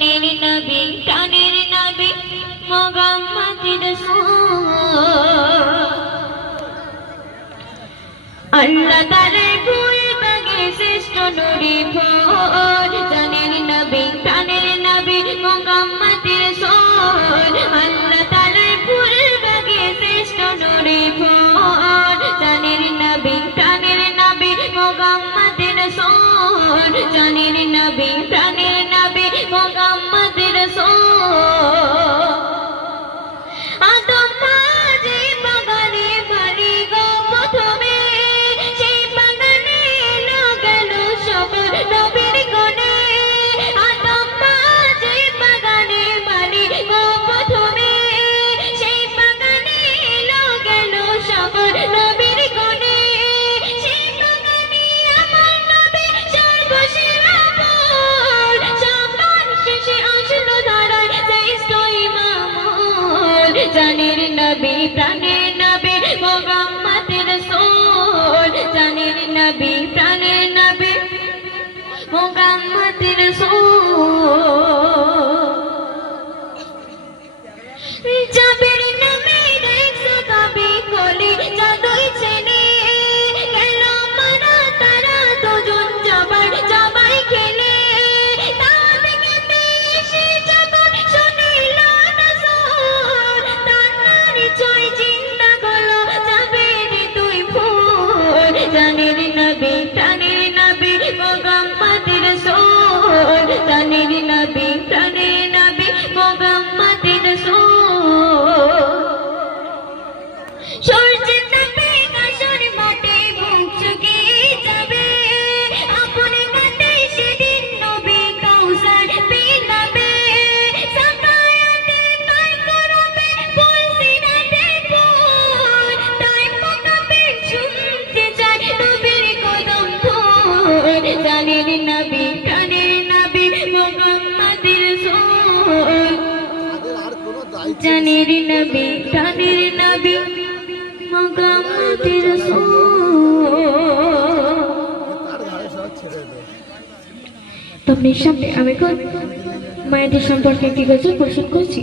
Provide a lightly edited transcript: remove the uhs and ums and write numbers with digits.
জানের নবী প্রাণের নবী মুহাম্মদ রাসূল আল্লাহ তাআলার ফুল বাগে শ্রেষ্ঠ নূরে ভোর জানের নবী প্রাণের নবী মুহাম্মদ রাসূল আল্লাহ তাআলার ফুল বাগে শ্রেষ্ঠ নূরে ভোর জানের নবী প্রাণের নবী মুহাম্মদ রাসূল জানের নবী প্রাণের নবী মুহাম্মদ রাসূল আদম মাঝে বাগানে বাড়ি গো প্রথমে সেই বাগানে এলো গেল সবার নবীর গুণে আদম মাঝে বাগানে বাড়ি গো প্রথমে সেই বাগানে এলো গেল সবার নবীর গুণে সেই বাগানে আমার নবী সর্বসেরা ফুল সবার শেষে আসলো দাঁড়ায় শ্রেষ্ঠ ইমামুল জানের নবী প্রাণের নবী মুহাম্মদ রাসূল জানের নবী প্রাণের নবী মুহাম্মদ রাসূল জাবের নামে দেখছো কবি কোলে জাদুই ছেলে গেল মারা তারা দুজন জবাই খেলে তাদের কাছে এসে যখন শুনিল রাসূল তার নারী জয় চিন্তা করলো জাবের তুই ফুল জানের নবী প্রাণের নবী মুহাম্মদ রাসূল জানের নবী প্রাণের নবী মুহাম্মদ রাসূল সূর্যের তাপে গাছর মাঠে বুক শুকিয়ে যাবে আপন কাঁধে সেদিন নবী কাউসার পিলাবে সাকায়াতে পার করবে ফুল সিনাতে ফুল তাই মুনাফিক শুনতে চায় নবীর কদম ধুল জানের নবী প্রাণের নবী মুহাম্মদ রাসূল জানের নবী প্রাণের নবী মুহাম্মদ রাসূল তোমার সামনে আমি মায়েদের সম্পর্কে একটি গজল পরিবেশন করছি।